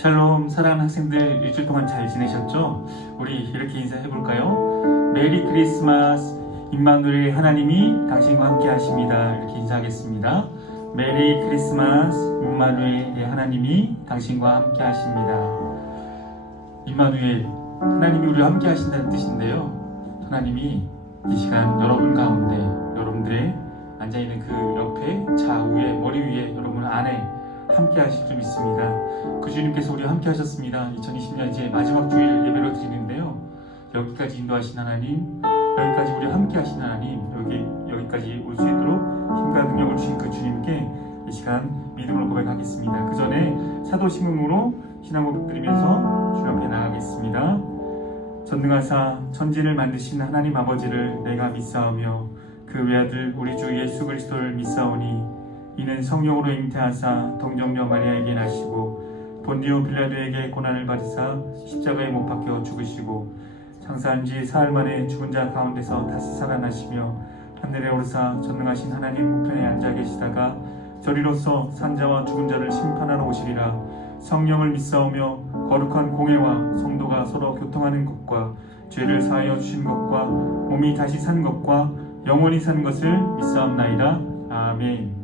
샬롬. 사랑하는 학생들, 일주일 동안 잘 지내셨죠? 우리 이렇게 인사해 볼까요? 메리 크리스마스. 임마누엘 하나님이 당신과 함께 하십니다. 이렇게 인사하겠습니다. 메리 크리스마스. 임마누엘 하나님이 당신과 함께 하십니다. 임마누엘, 하나님이 우리와 함께 하신다는 뜻인데요, 하나님이 이 시간 여러분 가운데, 여러분들의 앉아있는 그 옆에, 좌우에, 머리 위에, 여러분 안에 함께 하실 줄 믿습니다. 그 주님께서 우리와 함께 하셨습니다. 2020년 이제 마지막 주일 예배로 드리는데요, 여기까지 인도하신 하나님, 여기까지 우리와 함께 하신 하나님, 여기까지 올 수 있도록 힘과 능력을 주신 그 주님께 이 시간 믿음으로 고백하겠습니다. 그 전에 사도신경으로 신앙고백 드리면서 주 앞에 나가겠습니다. 전능하사 천지를 만드신 하나님 아버지를 내가 믿사오며 그 외아들 우리 주 예수 그리스도를 믿사오니 이는 성령으로 잉태하사 동정녀 마리아에게 나시고 본디오 빌라도에게 고난을 받으사 십자가에 못 박혀 죽으시고 장사한 지 사흘 만에 죽은 자 가운데서 다시 살아나시며 하늘에 오르사 전능하신 하나님 우편에 앉아 계시다가 저리로서 산자와 죽은 자를 심판하러 오시리라. 성령을 믿사오며 거룩한 공회와 성도가 서로 교통하는 것과 죄를 사하여 주신 것과 몸이 다시 산 것과 영원히 산 것을 믿사옵나이다. 아멘.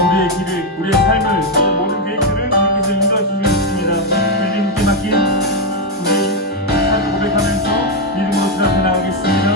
우리의 길을, 우리의 삶을, 모든 계획들을 주님께서 인도하실 수 있습니다. 주님께 맡긴 우리 삶을 고백하면서 믿음으로 주 앞에 나가겠습니다.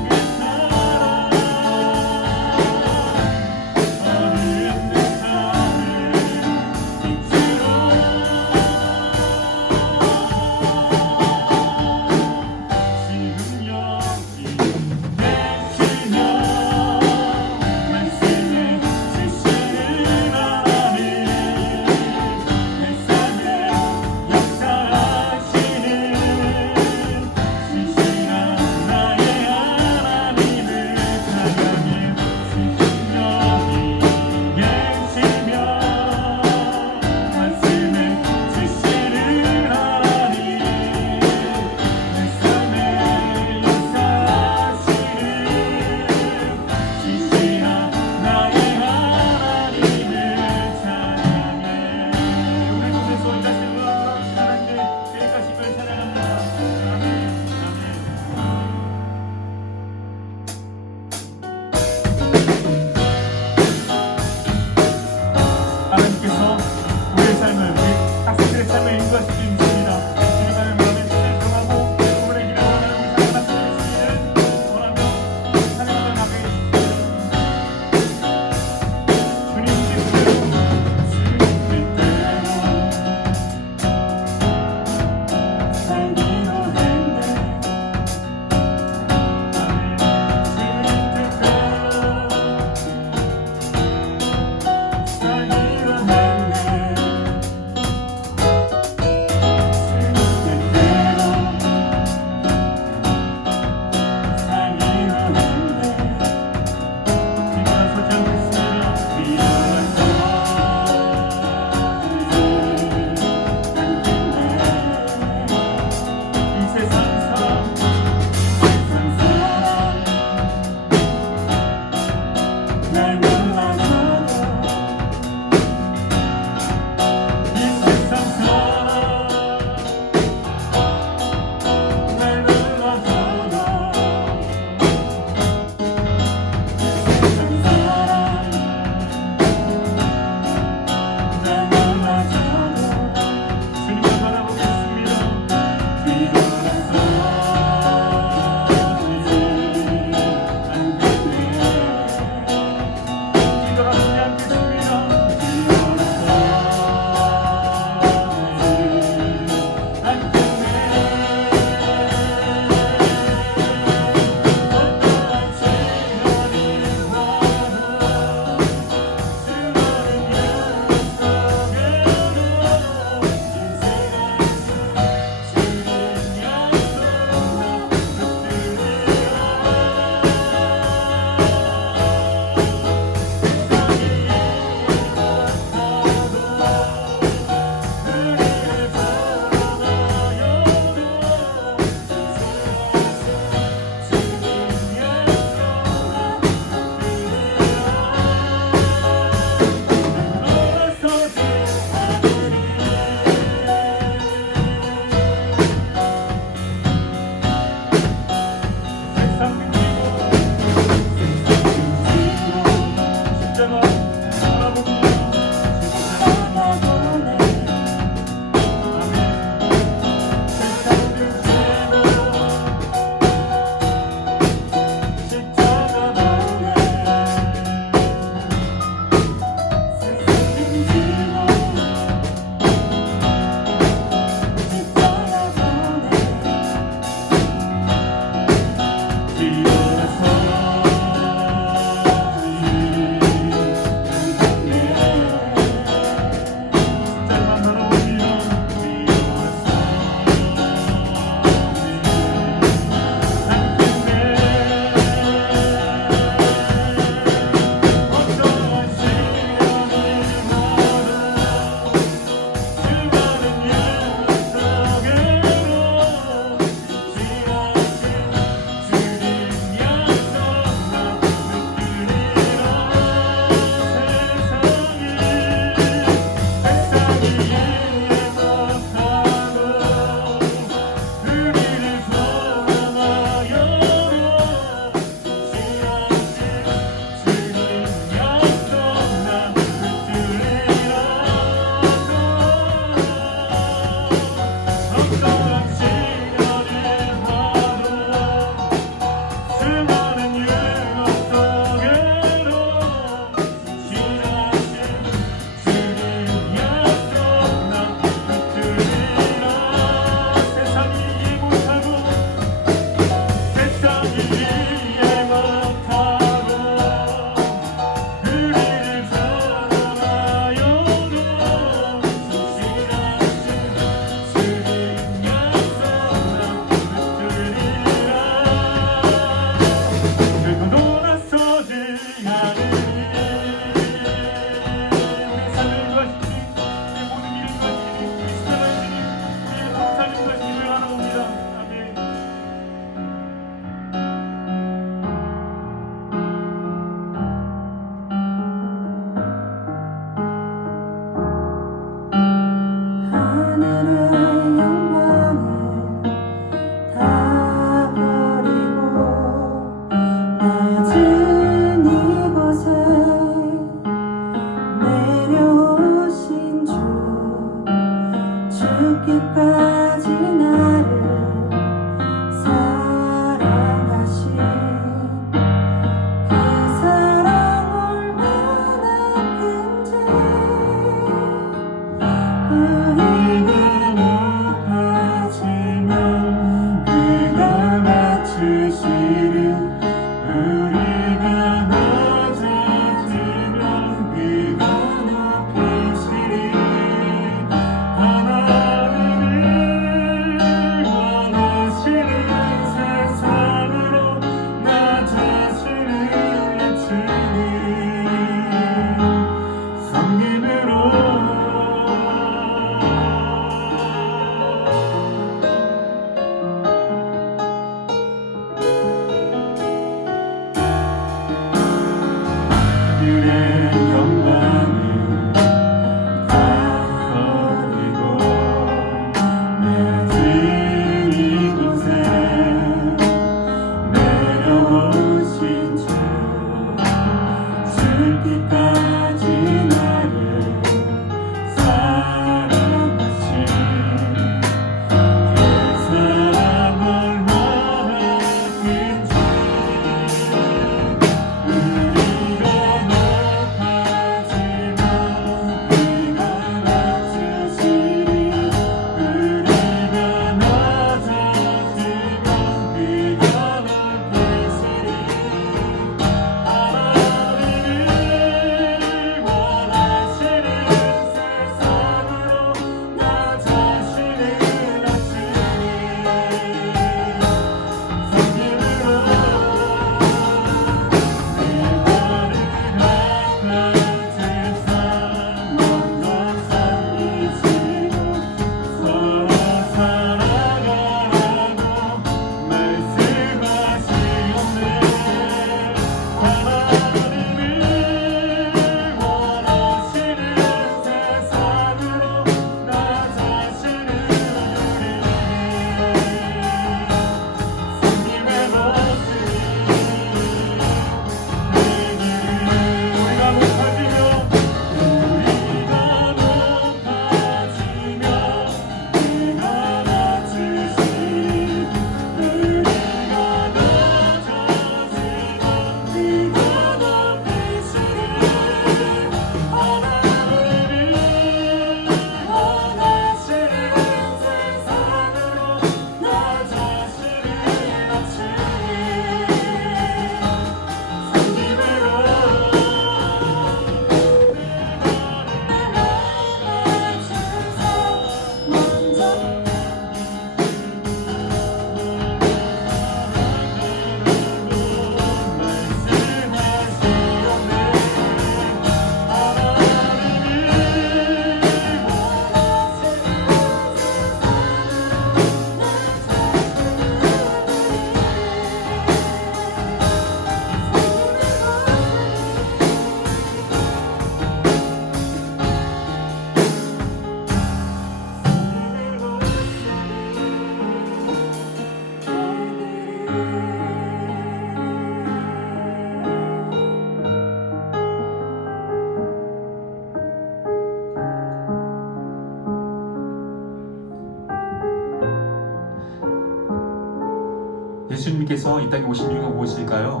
주님께서 이 땅에 오신 이유가 무엇일까요?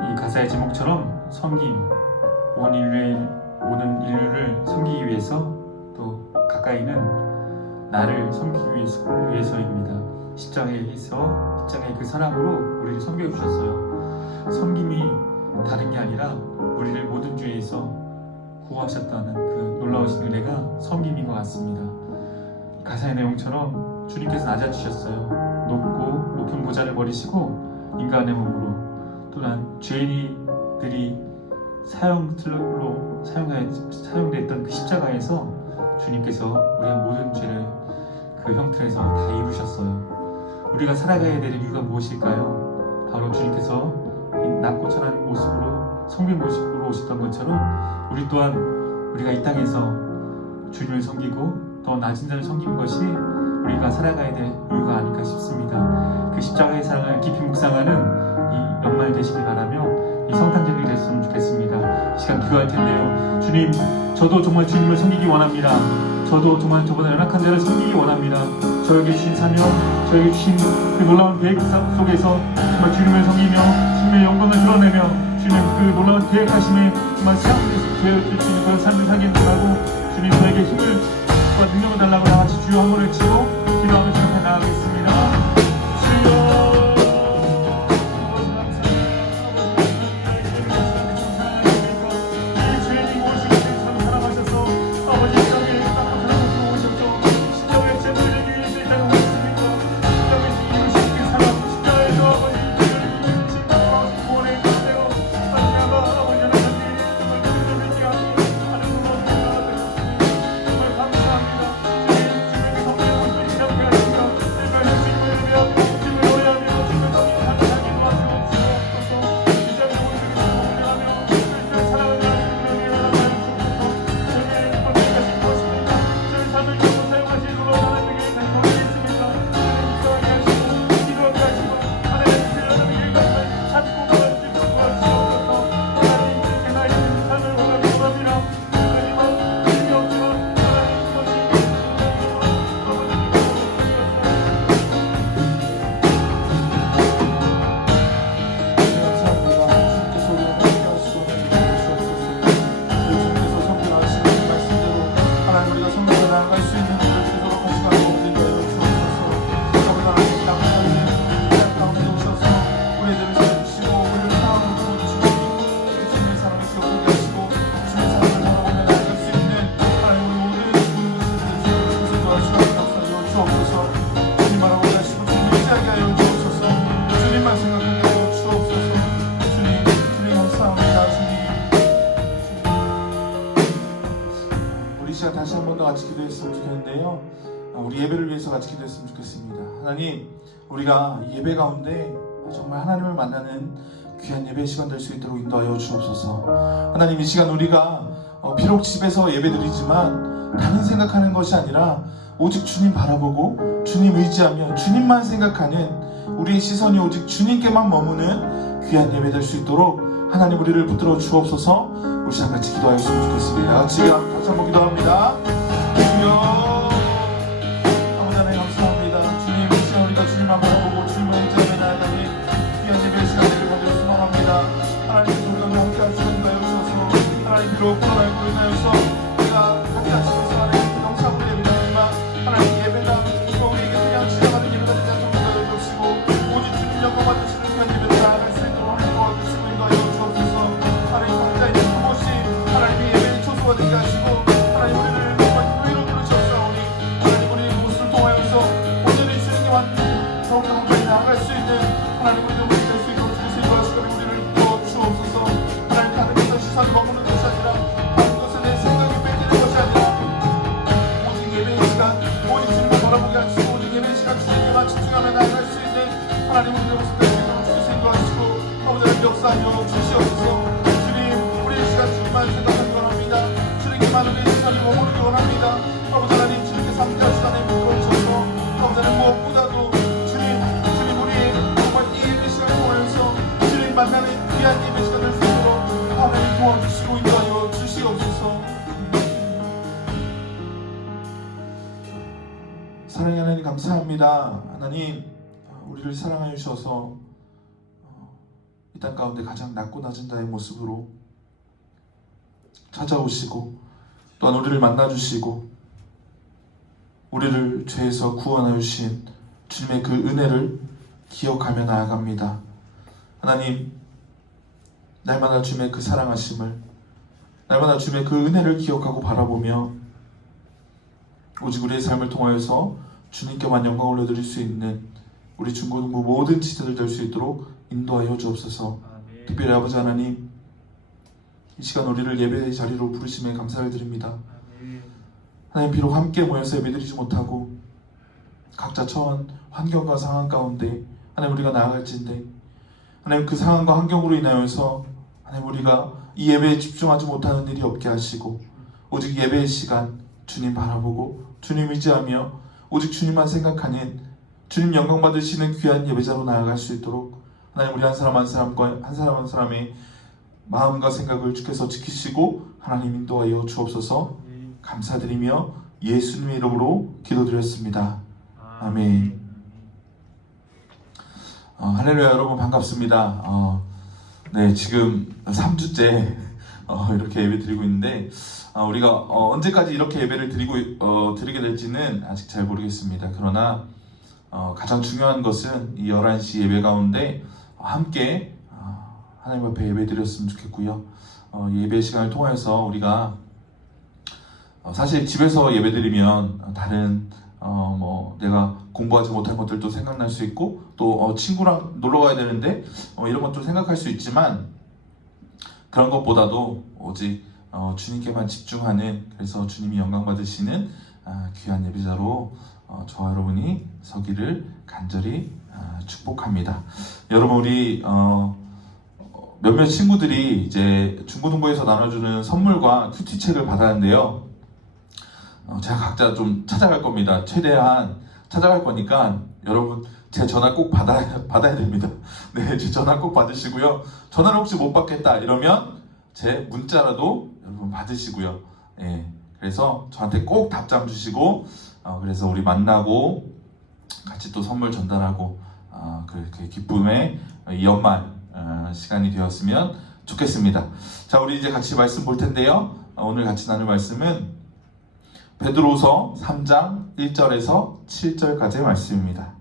이 가사의 제목처럼 섬김, 온 인류를 섬기기 위해서, 또 가까이는 나를 섬기기 위해서입니다. 십자가의 그 사랑으로 우리를 섬겨주셨어요. 섬김이 다른 게 아니라 우리를 모든 죄에서 구원하셨다는 그 놀라우신 은혜가 섬김인 것 같습니다. 가사의 내용처럼 주님께서 낮아지셨어요. 높은 보좌를 버리시고 인간의 몸으로, 또한 죄인들이 사용됐던 그 십자가에서 주님께서 우리의 모든 죄를 그 형틀에서 다 이루셨어요. 우리가 살아가야 될 이유가 무엇일까요? 바로 주님께서 낮고 천한 모습으로, 성빈 모습으로 오셨던 것처럼 우리 또한 우리가 이 땅에서 주님을 섬기고 더 낮은 자를 섬기는 것이 우리가 살아가야 될 이유가 아닐까 싶습니다. 그 십자가의 사랑을 깊이 묵상하는 이 연말 되시길 바라며 이 성탄절이 됐으면 좋겠습니다. 이 시간 기도할 텐데요. 주님, 저도 정말 주님을 섬기기 원합니다. 저도 정말 저보다 연약한 자를 섬기기 원합니다. 저에게 주신 사명, 저에게 주신 그 놀라운 계획 속에서 정말 주님을 섬기며 주님의 영광을 드러내며 주님의 그 놀라운 계획하심에 정말 되어질 수 있는 그런 삶을 살게 해달라고, 주님 저에게 힘을 과 능력을 달라고 나같이 주여 한 번을 치고 기도하며 주님께 나아가겠습니다. 주여, 다시 한 번 더 같이 기도했으면 좋겠는데요. 우리 예배를 위해서 같이 기도했으면 좋겠습니다. 하나님, 우리가 예배 가운데 정말 하나님을 만나는 귀한 예배 시간 될 수 있도록 인도하여 주옵소서. 하나님, 이 시간 우리가 비록 집에서 예배드리지만 다른 생각하는 것이 아니라 오직 주님 바라보고 주님 의지하며 주님만 생각하는 우리의 시선이 오직 주님께만 머무는 귀한 예배 될 수 있도록 하나님 우리를 붙들어 주옵소서. 우리 시간 같이 기도하였으면 좋겠습니다. 같이 한번 기도합니다. 주여, 아버지 하나님 감사합니다. 주님, 이 시간 우리가 주님만 바라보고 주님을 의지하며 나아가니 귀한 예배의 시간들을 가지고 소망합니다. 하나님께서 우리가 함께 하시는 하여 주셔서 하나님 비록 코로나19로 인하여서 우리가 같이 하시면서 하나님 영상으로 예배드리지만 하나님 예배가 우리에게 그냥 지나가는 예배가 되지 않도록 인도하여 주시고 오직 주님 영광 받으시는 귀한 예배를 나아갈 수 있도록 하나님 도와주시고 인도하여 주옵소서. 하나님 각자 있는 그곳이 하나님의 예배의 초소가 되게 하시고 하나님 우리를 정말 교회로 부르셨사오니 하나님 우리 이곳을 통하여서 오늘의 주님께 왔는 더욱더 가까이 나아갈 수 있는 하나님 우리를 될수 있도록 주께서 인도하시고 우리를 도와주옵소서. 하나님 다른 것에 시선이 머무는 것이 아니라 다른 것에 내 생각이 뺏기는 것이 아니라 오직 예배의 시간, 오직 주님을 바라보게 하시고 오직 예배의 시간 주님께만 집중하며 나아갈 수 있는 하나님 우리의 모습 될 수 있도록 주께서 인도하시고 아버지 하나님 역사하여 주시옵소서. 주님만 생각하기 원합니다. 주님께만 우리의 시선이 머무르기 원합니다. 아버지 하나님, 주님께서 함께 하시다니 부끄러우셔서 아버지 하나님 무엇보다도 주님 우리의 정말 이 예배 시간을 통하여서 주님 만나는 귀한 예배 시간을 될 수 있도록 하나님 도와주시고 인도하여 주시옵소서. 사랑의 하나님 감사합니다. 하나님, 우리를 사랑하여 주셔서 이 땅 가운데 가장 낮고 낮은 자의 모습으로 찾아오시고 또한 우리를 만나주시고 우리를 죄에서 구원하여 주신 주님의 그 은혜를 기억하며 나아갑니다. 하나님, 날마다 주님의 그 사랑하심을, 날마다 주님의 그 은혜를 기억하고 바라보며 오직 우리의 삶을 통하여서 주님께만 영광을 올려드릴 수 있는 우리 중고등부 모든 지체들 될 수 있도록 인도하여 주옵소서. 특별히 아버지 하나님, 이 시간 우리를 예배의 자리로 부르심에 감사를 드립니다. 하나님, 비록 함께 모여서 예배드리지 못하고 각자 처한 환경과 상황 가운데 하나님 우리가 나아갈진데 하나님 그 상황과 환경으로 인하여서 하나님 우리가 이 예배에 집중하지 못하는 일이 없게 하시고 오직 예배의 시간 주님 바라보고 주님 의지하며 오직 주님만 생각하는 주님 영광 받으시는 귀한 예배자로 나아갈 수 있도록 하나님 우리 한 사람 한 사람과 한 사람 한 사람의 마음과 생각을 주께서 지키시고 하나님 인도하여 주옵소서. 감사드리며 예수님의 이름으로 기도드렸습니다. 아멘. 할렐루야. 여러분 반갑습니다. 네, 지금 3주째 이렇게 예배 드리고 있는데 우리가 언제까지 이렇게 예배를 드리게 될지는 아직 잘 모르겠습니다. 그러나 가장 중요한 것은 이 11시 예배 가운데 함께 하나님 앞에 예배 드렸으면 좋겠고요. 예배 시간을 통해서 우리가 사실 집에서 예배 드리면 다른 내가 공부하지 못한 것들도 생각날 수 있고 또 친구랑 놀러 가야 되는데 이런 것도 생각할 수 있지만 그런 것보다도 오직 주님께만 집중하는, 그래서 주님이 영광 받으시는 귀한 예배자로 저와 여러분이 서기를 간절히 축복합니다. 여러분, 우리 몇몇 친구들이 이제 중고등부에서 나눠주는 선물과 큐티책을 받았는데요. 제가 각자 좀 찾아갈 겁니다. 최대한 찾아갈 거니까 여러분 제 전화 꼭 받아야 됩니다. 네, 제 전화 꼭 받으시고요. 전화를 혹시 못 받겠다 이러면 제 문자라도 여러분 받으시고요. 네, 그래서 저한테 꼭 답장 주시고 그래서 우리 만나고 같이 또 선물 전달하고 그렇게 기쁨의 이 연말 시간이 되었으면 좋겠습니다. 자, 우리 이제 같이 말씀 볼 텐데요. 오늘 같이 나눌 말씀은 베드로후서 3장 1절에서 7절까지의 말씀입니다.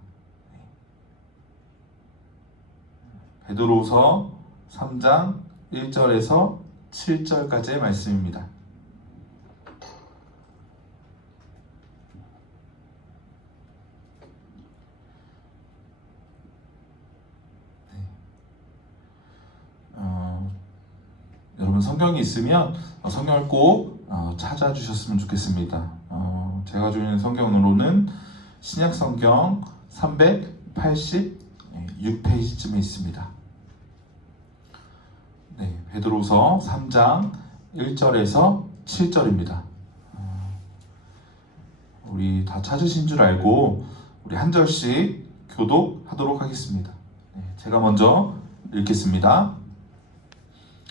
베드로후서 3장 1절에서 7절까지의 말씀입니다. 여러분 성경이 있으면 성경을 꼭 찾아주셨으면 좋겠습니다. 제가 가지고 있는 성경으로는 신약 성경 386페이지쯤에 있습니다. 네, 베드로후서 3장 1절에서 7절입니다. 우리 다 찾으신 줄 알고 우리 한 절씩 교독하도록 하겠습니다. 네, 제가 먼저 읽겠습니다.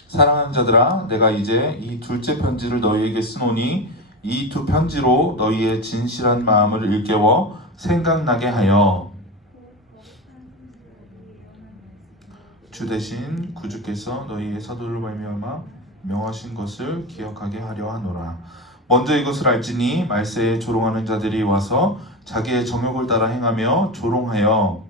사랑하는 자들아, 내가 이제 이 둘째 편지를 너희에게 쓰노니 이 두 편지로 너희의 진실한 마음을 일깨워 생각나게 하여 주 대신 구주께서 너희의 사도로 말미암아 명하신 것을 기억하게 하려 하노라. 먼저 이것을 알지니 말세에 조롱하는 자들이 와서 자기의 정욕을 따라 행하며 조롱하여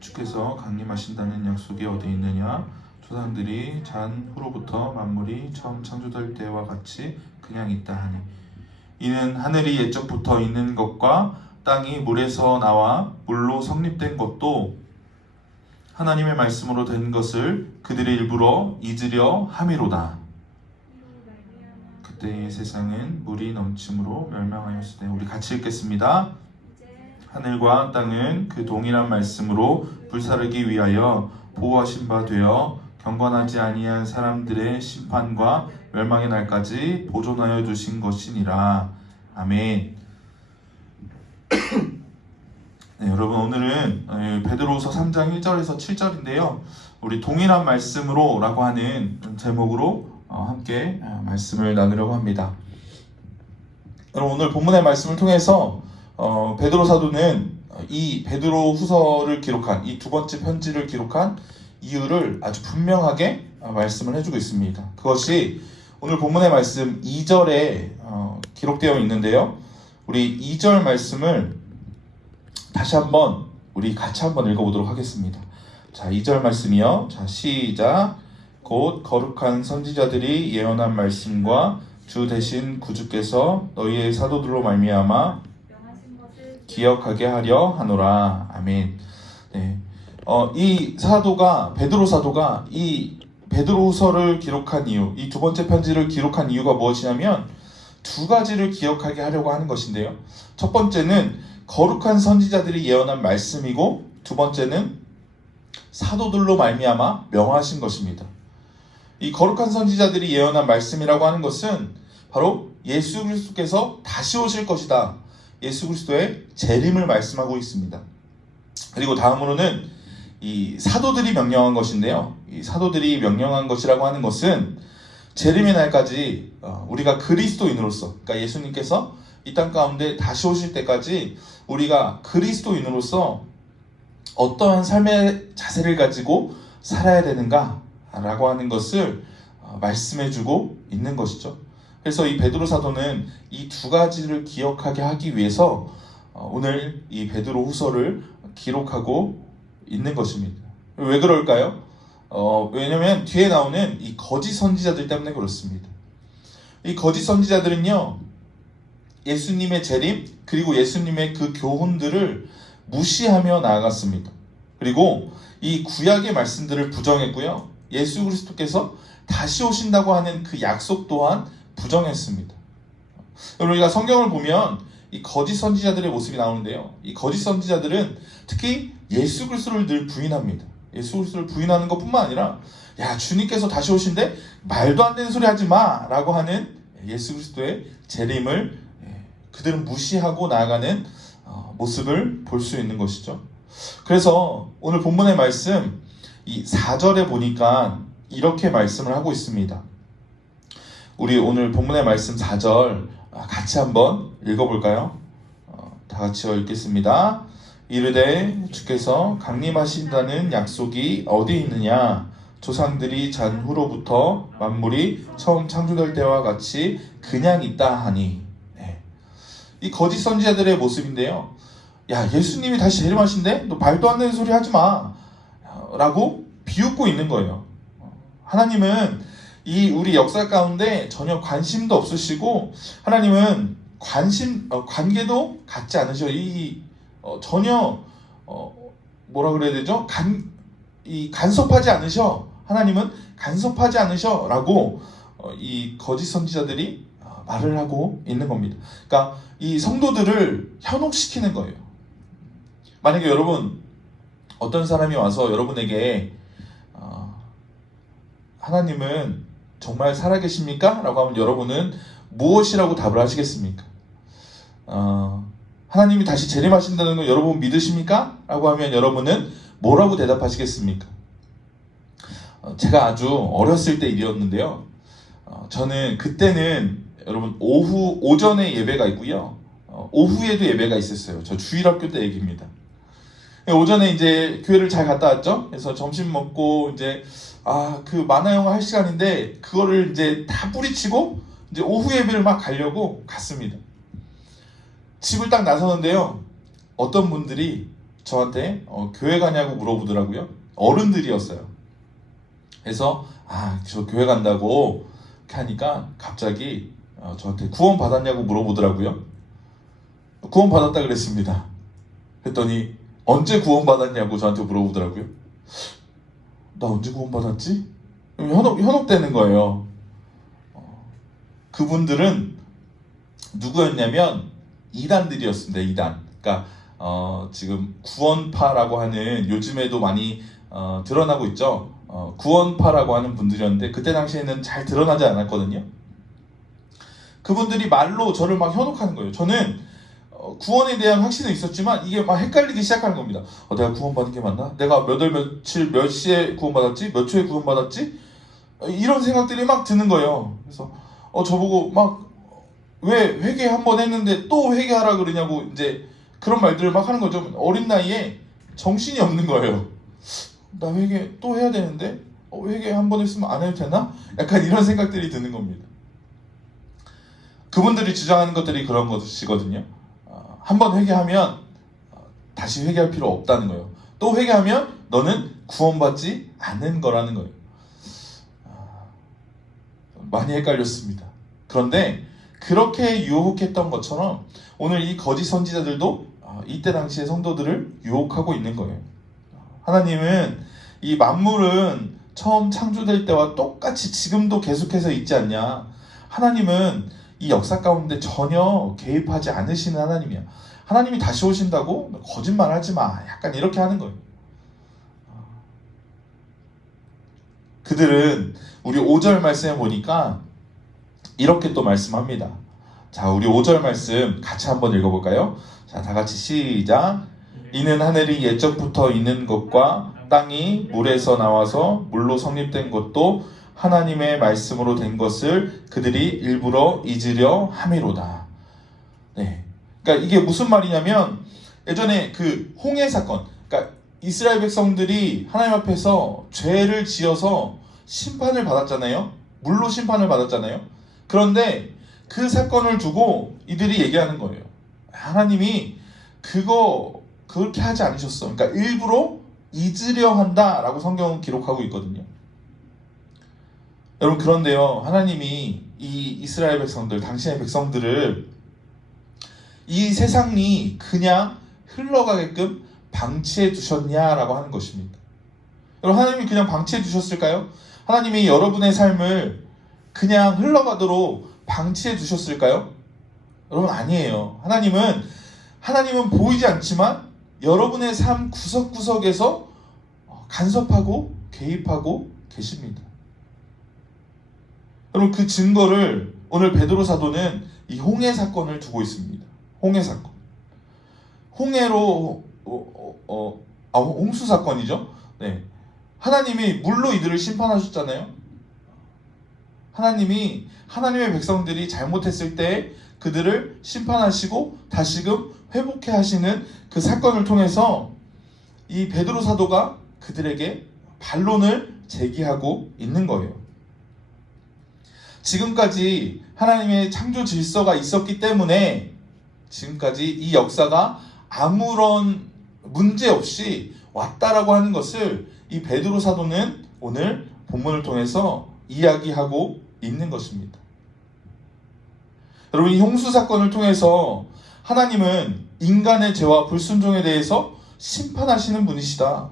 주께서 강림하신다는 약속이 어디 있느냐? 조상들이 잔 후로부터 만물이 처음 창조될 때와 같이 그냥 있다 하니 이는 하늘이 옛적부터 있는 것과 땅이 물에서 나와 물로 성립된 것도 하나님의 말씀으로 된 것을 그들이 일부러 잊으려 함이로다. 그때의 세상은 물이 넘침으로 멸망하였으되. 우리 같이 읽겠습니다. 하늘과 땅은 그 동일한 말씀으로 불사르기 위하여 보호하신 바 되어 경건하지 아니한 사람들의 심판과 멸망의 날까지 보존하여 두신 것이니라. 아멘. 네, 여러분 오늘은 베드로후서 3장 1절에서 7절인데요. 우리 동일한 말씀으로 라고 하는 제목으로 함께 말씀을 나누려고 합니다. 여러분 오늘 본문의 말씀을 통해서 베드로 사도는 이 베드로 후서를 기록한 이 두 번째 편지를 기록한 이유를 아주 분명하게 말씀을 해주고 있습니다. 그것이 오늘 본문의 말씀 2절에 기록되어 있는데요. 우리 2절 말씀을 다시 한번 우리 같이 한번 읽어보도록 하겠습니다. 자, 2절 말씀이요. 자, 시작. 곧 거룩한 선지자들이 예언한 말씀과 주 대신 구주께서 너희의 사도들로 말미암아 기억하게 하려 하노라. 아멘. 네. 이 사도가 베드로 사도가 이 베드로후서를 기록한 이유, 이 두 번째 편지를 기록한 이유가 무엇이냐면 두 가지를 기억하게 하려고 하는 것인데요. 첫 번째는 거룩한 선지자들이 예언한 말씀이고, 두 번째는 사도들로 말미암아 명하신 것입니다. 이 거룩한 선지자들이 예언한 말씀이라고 하는 것은 바로 예수 그리스도께서 다시 오실 것이다. 예수 그리스도의 재림을 말씀하고 있습니다. 그리고 다음으로는 이 사도들이 명령한 것인데요. 이 사도들이 명령한 것이라고 하는 것은 재림의 날까지 우리가 그리스도인으로서, 그러니까 예수님께서 이 땅 가운데 다시 오실 때까지 우리가 그리스도인으로서 어떠한 삶의 자세를 가지고 살아야 되는가 라고 하는 것을 말씀해주고 있는 것이죠. 그래서 이 베드로 사도는 이 두 가지를 기억하게 하기 위해서 오늘 이 베드로 후서를 기록하고 있는 것입니다. 왜 그럴까요? 왜냐면 뒤에 나오는 이 거짓 선지자들 때문에 그렇습니다. 이 거짓 선지자들은요, 예수님의 재림 그리고 예수님의 그 교훈들을 무시하며 나아갔습니다. 그리고 이 구약의 말씀들을 부정했고요, 예수 그리스도께서 다시 오신다고 하는 그 약속 또한 부정했습니다. 우리가 성경을 보면 이 거짓 선지자들의 모습이 나오는데요, 이 거짓 선지자들은 특히 예수 그리스도를 늘 부인합니다. 예수 그리스도를 부인하는 것뿐만 아니라, 야, 주님께서 다시 오신데 말도 안 되는 소리 하지 마 라고 하는 예수 그리스도의 재림을 그들은 무시하고 나아가는 모습을 볼 수 있는 것이죠. 그래서 오늘 본문의 말씀 이 4절에 보니까 이렇게 말씀을 하고 있습니다. 우리 오늘 본문의 말씀 4절 같이 한번 읽어볼까요? 다 같이 읽겠습니다. 이르되 주께서 강림하신다는 약속이 어디 있느냐? 조상들이 잔 후로부터 만물이 처음 창조될 때와 같이 그냥 있다 하니. 네. 이 거짓 선지자들의 모습인데요, 야, 예수님이 다시 재림하신대? 너 말도 안 되는 소리 하지 마 라고 비웃고 있는 거예요. 하나님은 이 우리 역사 가운데 전혀 관심도 없으시고, 하나님은 관계도 갖지 않으셔. 전혀 뭐라 그래야 되죠? 간섭하지 않으셔. 하나님은 간섭하지 않으셔 라고 이 거짓 선지자들이 말을 하고 있는 겁니다. 그러니까 이 성도들을 현혹시키는 거예요. 만약에 여러분, 어떤 사람이 와서 여러분에게 하나님은 정말 살아계십니까? 라고 하면 여러분은 무엇이라고 답을 하시겠습니까? 하나님이 다시 재림하신다는 걸 여러분 믿으십니까? 라고 하면 여러분은 뭐라고 대답하시겠습니까? 제가 아주 어렸을 때 일이었는데요, 저는 그때는 여러분 오전에 예배가 있고요, 오후에도 예배가 있었어요. 저 주일학교 때 얘기입니다. 오전에 이제 교회를 잘 갔다 왔죠. 그래서 점심 먹고 이제 그 만화 영화 할 시간인데 그거를 이제 다 뿌리치고 이제 오후 예배를 막 가려고 갔습니다. 집을 딱 나서는데요, 어떤 분들이 저한테 교회 가냐고 물어보더라고요. 어른들이었어요. 그래서 저 교회 간다고 하니까 갑자기 저한테 구원 받았냐고 물어보더라고요. 구원 받았다 그랬습니다. 그랬더니 언제 구원 받았냐고 저한테 물어보더라고요. 나 언제 구원 받았지? 현혹되는 거예요. 그분들은 누구였냐면 이단들이었습니다. 이단. 그러니까 지금 구원파라고 하는, 요즘에도 많이 드러나고 있죠. 구원파라고 하는 분들이었는데 그때 당시에는 잘 드러나지 않았거든요. 그분들이 말로 저를 막 현혹하는 거예요. 저는 구원에 대한 확신은 있었지만 이게 막 헷갈리기 시작하는 겁니다. 내가 구원받은 게 맞나? 내가 몇 월 며칠 몇 시에 구원받았지? 몇 초에 구원받았지? 이런 생각들이 막 드는 거예요. 그래서 저보고 막 왜 회개 한 번 했는데 또 회개하라 그러냐고 이제 그런 말들을 막 하는 거죠. 어린 나이에 정신이 없는 거예요. 나 회개 또 해야 되는데 회개 한 번 했으면 안 해도 되나? 약간 이런 생각들이 드는 겁니다. 그분들이 주장하는 것들이 그런 것이거든요. 한 번 회개하면 다시 회개할 필요 없다는 거예요. 또 회개하면 너는 구원받지 않는 거라는 거예요. 많이 헷갈렸습니다. 그런데 그렇게 유혹했던 것처럼 오늘 이 거짓 선지자들도 이때 당시의 성도들을 유혹하고 있는 거예요. 하나님은 이 만물은 처음 창조될 때와 똑같이 지금도 계속해서 있지 않냐. 하나님은 이 역사 가운데 전혀 개입하지 않으시는 하나님이야. 하나님이 다시 오신다고? 거짓말 하지 마. 약간 이렇게 하는 거예요. 그들은 우리 5절 말씀에 보니까 이렇게 또 말씀합니다. 자, 우리 5절 말씀 같이 한번 읽어볼까요? 자, 다 같이 시작. 이는 하늘이 옛적부터 있는 것과 땅이 물에서 나와서 물로 성립된 것도 하나님의 말씀으로 된 것을 그들이 일부러 잊으려 함이로다. 네. 그러니까 이게 무슨 말이냐면 예전에 그 홍해 사건, 그러니까 이스라엘 백성들이 하나님 앞에서 죄를 지어서 심판을 받았잖아요. 물로 심판을 받았잖아요. 그런데 그 사건을 두고 이들이 얘기하는 거예요. 하나님이 그렇게 하지 않으셨어. 그러니까 일부러 잊으려 한다라고 성경은 기록하고 있거든요. 여러분, 그런데요, 하나님이 이 이스라엘 백성들, 당신의 백성들을 이 세상이 그냥 흘러가게끔 방치해 두셨냐라고 하는 것입니다. 여러분, 하나님이 그냥 방치해 두셨을까요? 하나님이 여러분의 삶을 그냥 흘러가도록 방치해 두셨을까요? 여러분, 아니에요. 하나님은 보이지 않지만 여러분의 삶 구석구석에서 간섭하고 개입하고 계십니다. 여러분, 그 증거를 오늘 베드로 사도는 이 홍해 사건을 두고 있습니다. 홍해 사건. 홍해로 홍수 사건이죠. 네. 하나님이 물로 이들을 심판하셨잖아요. 하나님이 하나님의 백성들이 잘못했을 때 그들을 심판하시고 다시금 회복해 하시는 그 사건을 통해서 이 베드로 사도가 그들에게 반론을 제기하고 있는 거예요. 지금까지 하나님의 창조 질서가 있었기 때문에 지금까지 이 역사가 아무런 문제 없이 왔다라고 하는 것을 이 베드로 사도는 오늘 본문을 통해서 이야기하고 있는 것입니다. 여러분, 이 홍수 사건을 통해서 하나님은 인간의 죄와 불순종에 대해서 심판하시는 분이시다.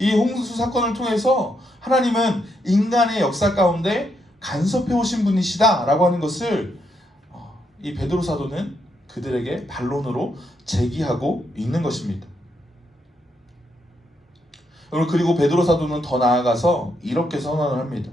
이 홍수 사건을 통해서 하나님은 인간의 역사 가운데 간섭해 오신 분이시다 라고 하는 것을 이 베드로 사도는 그들에게 반론으로 제기하고 있는 것입니다. 여러분, 그리고 베드로 사도는 더 나아가서 이렇게 선언을 합니다.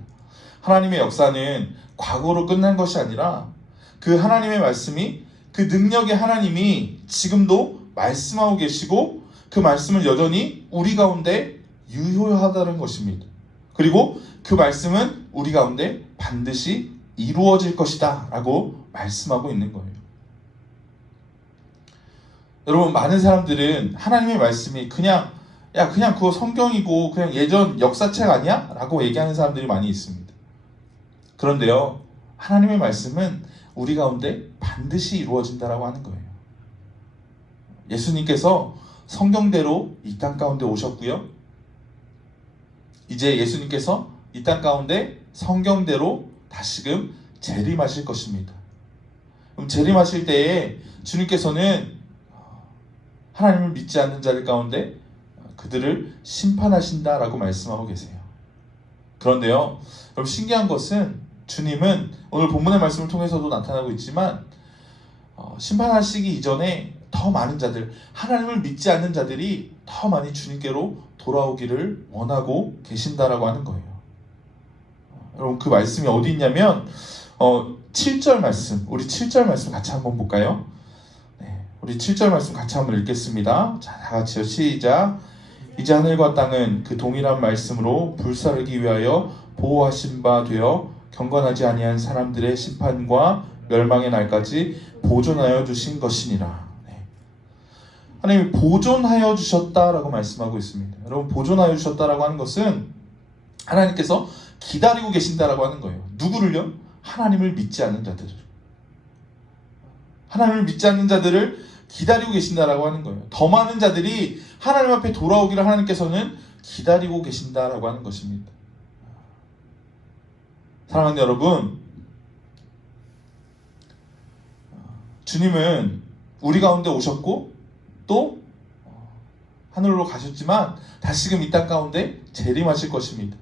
하나님의 역사는 과거로 끝난 것이 아니라 그 하나님의 말씀이, 그 능력의 하나님이 지금도 말씀하고 계시고 그 말씀은 여전히 우리 가운데 유효하다는 것입니다. 그리고 그 말씀은 우리 가운데 반드시 이루어질 것이다 라고 말씀하고 있는 거예요. 여러분, 많은 사람들은 하나님의 말씀이 그냥 그거 성경이고 그냥 예전 역사책 아니야? 라고 얘기하는 사람들이 많이 있습니다. 그런데요, 하나님의 말씀은 우리 가운데 반드시 이루어진다라고 하는 거예요. 예수님께서 성경대로 이 땅 가운데 오셨고요. 이제 예수님께서 이 땅 가운데 성경대로 다시금 재림하실 것입니다. 그럼 재림하실 때에 주님께서는 하나님을 믿지 않는 자들 가운데 그들을 심판하신다라고 말씀하고 계세요. 그런데요, 여러분, 신기한 것은 주님은 오늘 본문의 말씀을 통해서도 나타나고 있지만 심판하시기 이전에 더 많은 자들, 하나님을 믿지 않는 자들이 더 많이 주님께로 돌아오기를 원하고 계신다라고 하는 거예요. 여러분, 그 말씀이 어디 있냐면 7절 말씀, 우리 7절 말씀 같이 한번 볼까요? 네, 우리 7절 말씀 같이 한번 읽겠습니다. 자, 다 같이요. 시작. 이제 하늘과 땅은 그 동일한 말씀으로 불사르기 위하여 보호하신 바 되어 경건하지 아니한 사람들의 심판과 멸망의 날까지 보존하여 주신 것이니라. 네. 하나님이 보존하여 주셨다라고 말씀하고 있습니다. 여러분, 보존하여 주셨다라고 하는 것은 하나님께서 기다리고 계신다라고 하는 거예요. 누구를요? 하나님을 믿지 않는 자들을. 하나님을 믿지 않는 자들을 기다리고 계신다라고 하는 거예요. 더 많은 자들이 하나님 앞에 돌아오기를 하나님께서는 기다리고 계신다라고 하는 것입니다. 사랑하는 여러분, 주님은 우리 가운데 오셨고 또 하늘로 가셨지만 다시금 이 땅 가운데 재림하실 것입니다.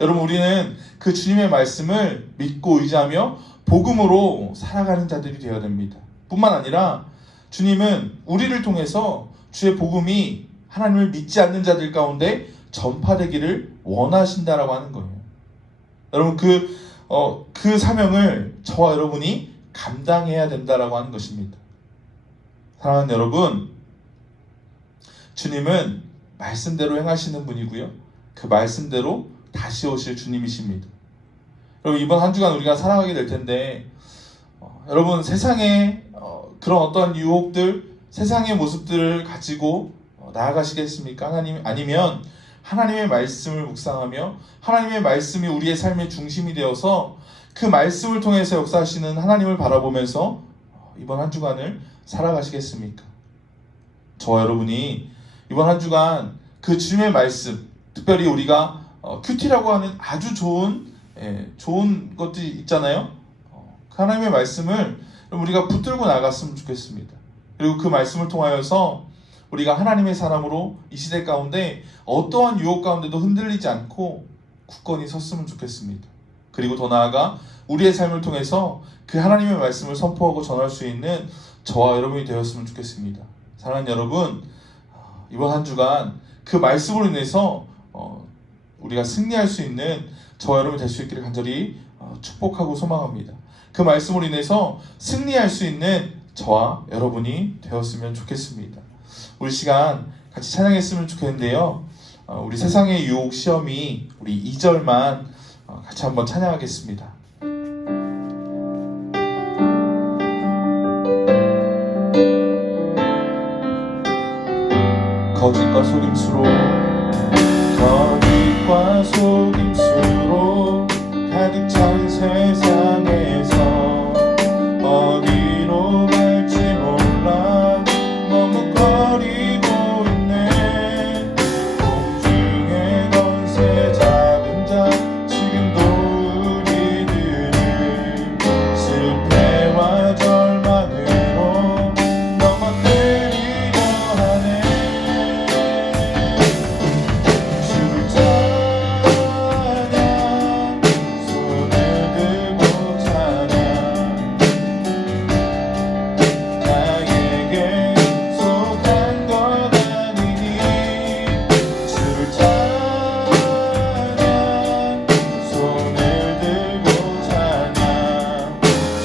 여러분, 우리는 그 주님의 말씀을 믿고 의지하며 복음으로 살아가는 자들이 되어야 됩니다. 뿐만 아니라 주님은 우리를 통해서 주의 복음이 하나님을 믿지 않는 자들 가운데 전파되기를 원하신다라고 하는 거예요. 여러분, 그 사명을 저와 여러분이 감당해야 된다라고 하는 것입니다. 사랑하는 여러분, 주님은 말씀대로 행하시는 분이고요. 그 말씀대로 다시 오실 주님이십니다. 여러분, 이번 한 주간 우리가 살아가게 될 텐데 여러분, 세상에 그런 어떤 유혹들, 세상의 모습들을 가지고 나아가시겠습니까? 아니면 하나님의 말씀을 묵상하며 하나님의 말씀이 우리의 삶의 중심이 되어서 그 말씀을 통해서 역사하시는 하나님을 바라보면서 이번 한 주간을 살아가시겠습니까? 저와 여러분이 이번 한 주간 그 주님의 말씀, 특별히 우리가 큐티라고 하는 아주 좋은 것들이 있잖아요. 그 하나님의 말씀을 우리가 붙들고 나갔으면 좋겠습니다. 그리고 그 말씀을 통하여서 우리가 하나님의 사람으로 이 시대 가운데 어떠한 유혹 가운데도 흔들리지 않고 굳건히 섰으면 좋겠습니다. 그리고 더 나아가 우리의 삶을 통해서 그 하나님의 말씀을 선포하고 전할 수 있는 저와 여러분이 되었으면 좋겠습니다. 사랑하는 여러분, 이번 한 주간 그 말씀으로 인해서 우리가 승리할 수 있는 저와 여러분이 될 수 있기를 간절히 축복하고 소망합니다. 그 말씀으로 인해서 승리할 수 있는 저와 여러분이 되었으면 좋겠습니다. 우리 시간 같이 찬양했으면 좋겠는데요. 우리 세상의 유혹 시험이 우리 2절만 같이 한번 찬양하겠습니다. 거짓과 속임수로 가득 찬 세상에서 어디로 갈지 몰라 머뭇거리고 있네. 공중의 권세 잡은 자 지금도 우리들을 실패와 절망으로 넘어뜨리려 하네. 주를 찬양, 손을 들고 찬양, 나에게 속한 것 아니니. 주를 찬양, 손을 들고 찬양,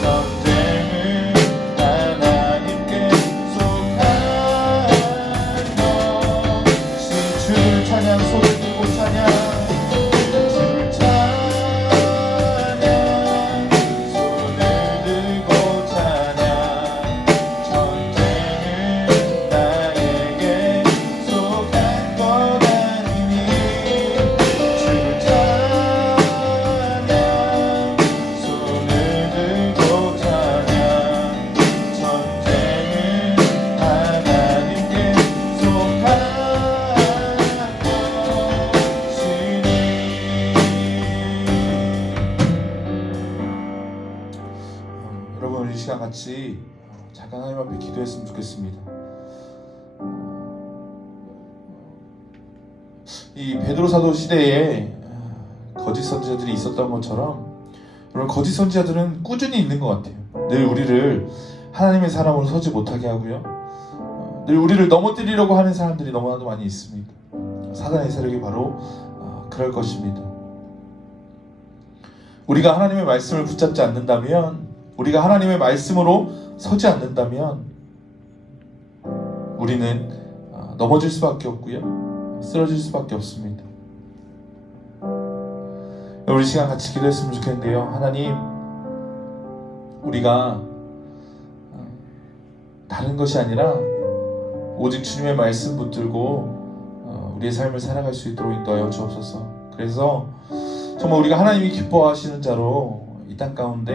전쟁은 하나님께 속한 것이. 주를 찬양, 손을 들고 찬양, 주를 찬양, 손을 들고 찬양, 전쟁은 나에게 속한 것 아니니. 주를 찬양, 손을 들고 찬양, 전쟁은 하나님께 속한 여러분, 우리 시간 같이 잠깐 하나님 앞에 기도했으면 좋겠습니다. 이 베드로 사도 시대에 거짓 선지자들이 있었던 것처럼 여러분, 거짓 선지자들은 꾸준히 있는 것 같아요. 늘 우리를 하나님의 사람으로 서지 못하게 하고요, 늘 우리를 넘어뜨리려고 하는 사람들이 너무나도 많이 있습니다. 사단의 세력이 바로 그럴 것입니다. 우리가 하나님의 말씀을 붙잡지 않는다면, 우리가 하나님의 말씀으로 서지 않는다면 우리는 넘어질 수밖에 없고요, 쓰러질 수밖에 없습니다. 우리 시간 같이 기도했으면 좋겠는데요. 하나님, 우리가 다른 것이 아니라 오직 주님의 말씀 붙들고 우리의 삶을 살아갈 수 있도록 인도하여 주옵소서. 그래서 정말 우리가 하나님이 기뻐하시는 자로 이 땅 가운데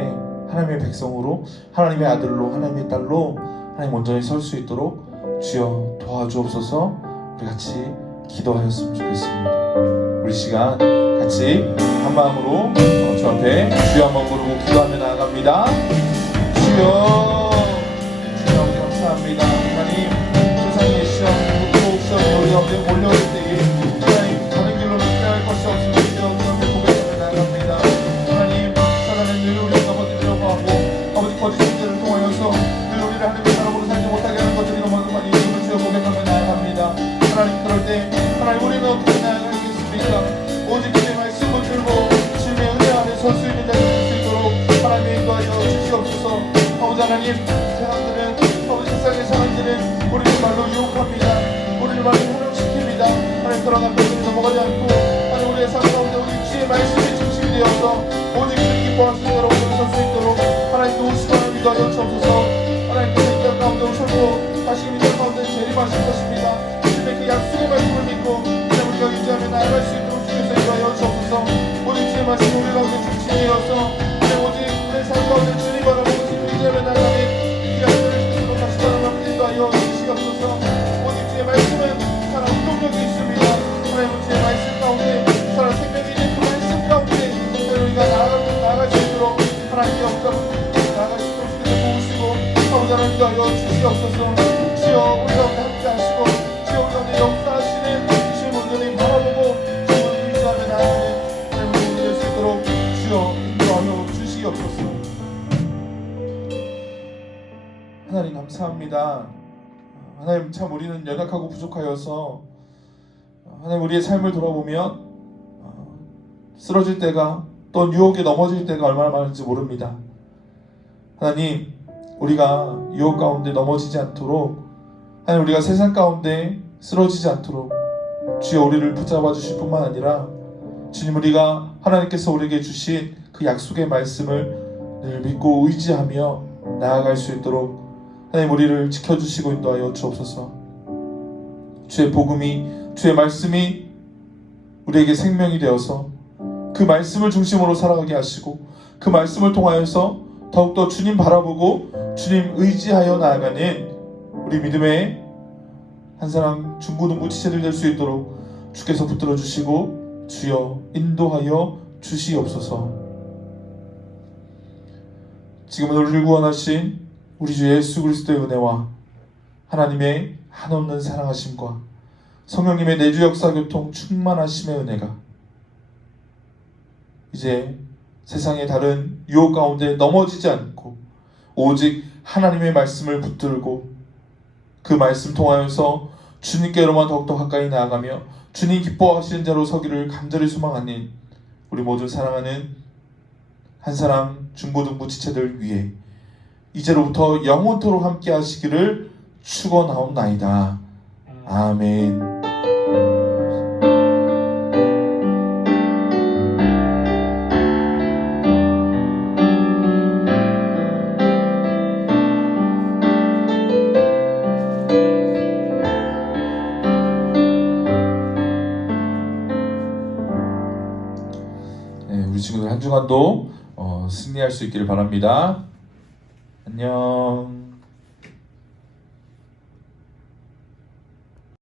하나님의 백성으로, 하나님의 아들로, 하나님의 딸로 하나님 온전히 설 수 있도록 주여 도와주옵소서. 우리 같이 기도하였으면 좋겠습니다. 우리 시간 같이 한 마음으로 주 앞에 주여 한번 부르고 기도하며 나아갑니다. 주여, 주여 아버지 감사합니다. 하나님, 세상의 시험, 고통, 시험 우리 가운데 몰려올 때에 하나님 다른 길로는 피할 것이 없으니 주여 주 앞에 고백하며 나아갑니다. 하나님, 사단의 늘 우리를 넘어뜨리려고 하고 아버지 거짓 선지자를 통하여서 늘 우리를 하나님의 사람으로 살지 못하게 하는 것들이 너무 많이 있음을 주여 고백하며 나아갑니다. 하나님, 그럴 때 하나님 우리는 어떻게 나아가겠습니까? 오직 주의 말씀 붙들고 주님의 은혜 안에 설 수 있는 자를 될 수 있도록 하나님의 인도하여 주시옵소서. 아버지 하나님, 사람들은 아버지 세상의 사람들은 우리를 말로 유혹합니다. 우리를 말로 현혹시킵니다. 하나님, 그러나 그것을 넘어가지 않고 하나님 우리의 삶 가운데 오직 주의 말씀이 중심이 되어서 오직 주님 기뻐하시는 대로 설 수 있도록 하나님 도우시고 인도하여 주옵소서. 하나님께서 이 땅 가운데 오셨고 다시 이 땅 가운데 재림하실 것입니다. 주님의 그 약속의 말씀을 믿고 그냥 우리가 유지하며 나아갈 수 있도록 주께서 인도하여 주옵소서. 오직 주의 말씀이 우리 가운데 중심이 되어서 그냥 오직 우리의 삶 가운데 주님 바라보고 주님 유지하며 나아가는 이 약속을 주님으로 다시 바라보며 인도하여 주시옵소서. 오직 주의 말씀은 살아 운동력이 있습니다. 하나님, 주의 말씀 가운데 살아 생명이 있는 그 말씀 가운데 우리가 나아갈 수 있도록 하나님의 역사 나아갈 수 있도록 주께서 도우시고 아버지 하나님 인도하여 주시옵소서. 주여 우리 가운데 함께 하시고 주여 우리 가운데 역사하시는 주님 온전히 바라보고 주님을 의지하며 나아가는 하나님의 도움이 될 수 있도록 주여 인도하여 주시옵소서. 하나님 감사합니다. 하나님, 참 우리는 연약하고 부족하여서 하나님 우리의 삶을 돌아보면 쓰러질 때가 또 유혹에 넘어질 때가 얼마나 많은지 모릅니다. 하나님, 우리가 유혹 가운데 넘어지지 않도록, 하나님 우리가 세상 가운데 쓰러지지 않도록 주여 우리를 붙잡아 주실 뿐만 아니라 주님, 우리가 하나님께서 우리에게 주신 그 약속의 말씀을 늘 믿고 의지하며 나아갈 수 있도록 하나님 우리를 지켜주시고 인도하여 주옵소서. 주의 복음이, 주의 말씀이 우리에게 생명이 되어서 그 말씀을 중심으로 살아가게 하시고 그 말씀을 통하여서 더욱더 주님 바라보고 주님 의지하여 나아가는 우리 믿음의 한 사람 중고등부 지체들 될 수 있도록 주께서 붙들어 주시고 주여 인도하여 주시옵소서. 지금은 우리를 구원하신 우리 주 예수 그리스도의 은혜와 하나님의 한없는 사랑하심과 성령님의 내주 역사 교통 충만하심의 은혜가 이제 세상의 다른 유혹 가운데 넘어지지 않고 오직 하나님의 말씀을 붙들고 그 말씀 통하여서 주님께로만 더욱더 가까이 나아가며 주님 기뻐하시는 자로 서기를 간절히 소망하는 우리 모두 사랑하는 한사람 중고등부 지체들 위해 이제로부터 영원토록 함께 하시기를 축원하옵나이다. 아멘. 우리 친구들 한 주간도 승리할 수 있기를 바랍니다. 안녕.